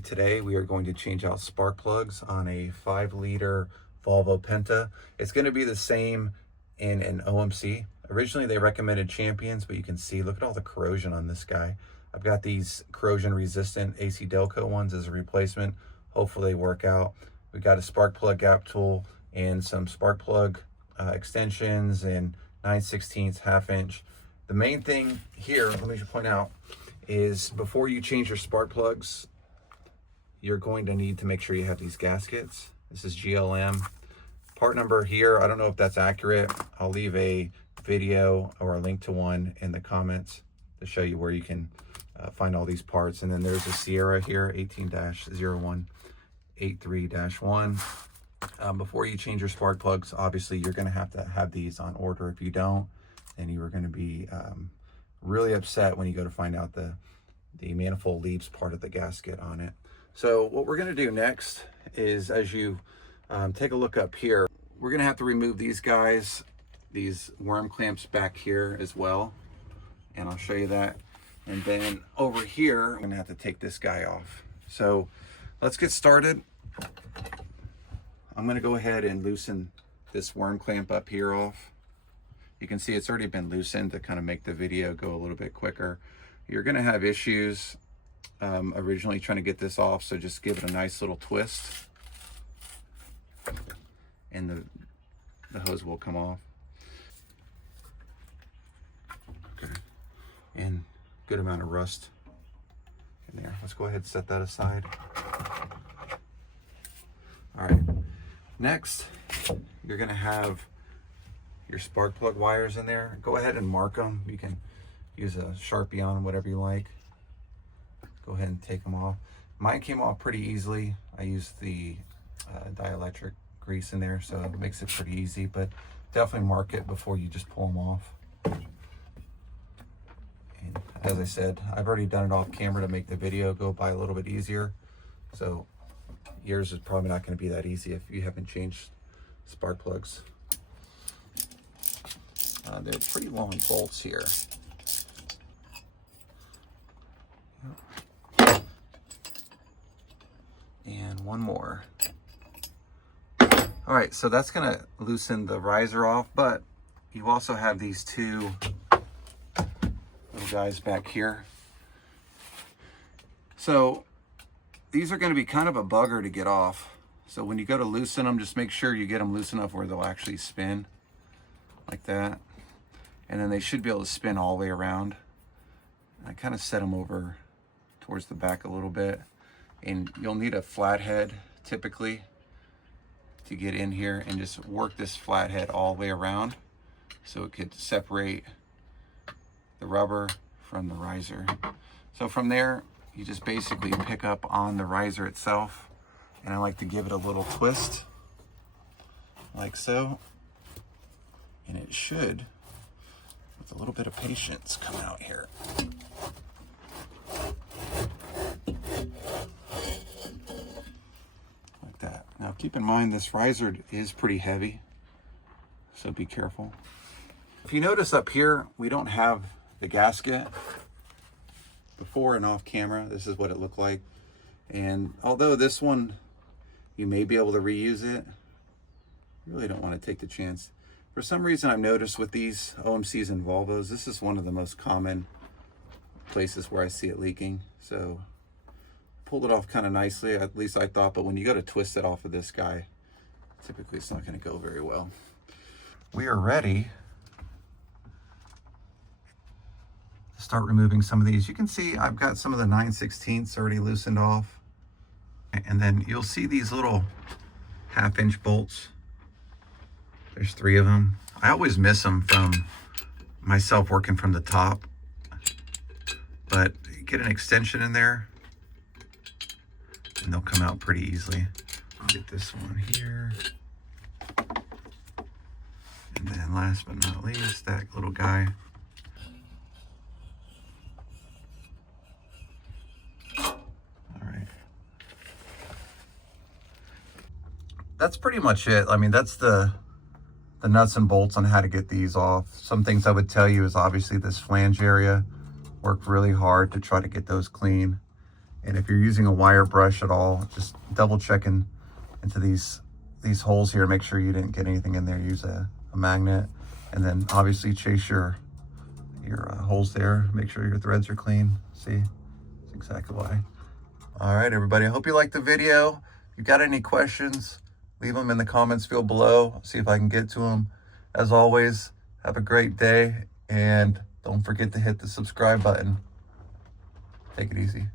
Today we are going to change out spark plugs on a 5-liter Volvo Penta. It's going to be the same in an OMC. Originally they recommended Champions, but you can see, look at all the corrosion on this guy. I've got these corrosion resistant AC Delco ones as a replacement. Hopefully they work out. We got a spark plug gap tool and some spark plug extensions and 9/16 half inch. The main thing here, let me just point out, is before you change your spark plugs, you're going to need to make sure you have these gaskets. This is GLM. Part number here, I don't know if that's accurate. I'll leave a video or a link to one in the comments to show you where you can find all these parts. And then there's a Sierra here, 18-0183-1. Before you change your spark plugs, obviously you're gonna have to have these on order. If you don't, then you are gonna be really upset when you go to find out the manifold leaves part of the gasket on it. So what we're gonna do next is, as you take a look up here, we're gonna have to remove these guys, these worm clamps back here as well. And I'll show you that. And then over here, I'm gonna have to take this guy off. So let's get started. I'm gonna go ahead and loosen this worm clamp up here off. You can see it's already been loosened to kind of make the video go a little bit quicker. You're gonna have issues originally trying to get this off, so just give it a nice little twist and the hose will come off. Okay. And good amount of rust in there. Let's go ahead and set that aside. All right, next you're gonna have your spark plug wires in there. Go ahead and mark them. You can use a Sharpie on them, whatever you like. Go ahead and take them off. Mine came off pretty easily. I used the dielectric grease in there, so it makes it pretty easy, but definitely mark it before you just pull them off. And as I said, I've already done it off camera to make the video go by a little bit easier. So yours is probably not going to be that easy if you haven't changed spark plugs. They're pretty long bolts here. And one more. All right, so that's gonna loosen the riser off, but you also have these two little guys back here. So these are gonna be kind of a bugger to get off. So when you go to loosen them, just make sure you get them loose enough where they'll actually spin like that. And then they should be able to spin all the way around. I kind of set them over towards the back a little bit. And you'll need a flathead typically to get in here and just work this flathead all the way around so it could separate the rubber from the riser. So from there, you just basically pick up on the riser itself, and I like to give it a little twist like so, and it should, with a little bit of patience, come out here. Now keep in mind this riser is pretty heavy, so be careful. If you notice up here, we don't have the gasket. Before and off camera, this is what it looked like. And although this one, you may be able to reuse it, you really don't want to take the chance. For some reason I've noticed with these OMCs and Volvos, this is one of the most common places where I see it leaking. So pulled it off kind of nicely, at least I thought, but when you go to twist it off of this guy, typically it's not going to go very well. We are ready to start removing some of these. You can see I've got some of the 9/16 already loosened off, and then you'll see these little 1/2 inch bolts. There's 3 of them. I always miss them from myself working from the top, but get an extension in there and they'll come out pretty easily. I'll get this one here. And then last but not least, that little guy. All right. That's pretty much it. I mean, that's the nuts and bolts on how to get these off. Some things I would tell you is obviously this flange area, work really hard to try to get those clean. And if you're using a wire brush at all, just double checking into these holes here. Make sure you didn't get anything in there. Use a magnet, and then obviously chase your holes there. Make sure your threads are clean. See, that's exactly why. All right, everybody. I hope you liked the video. If you got any questions, leave them in the comments field below. See if I can get to them. As always, have a great day, and don't forget to hit the subscribe button. Take it easy.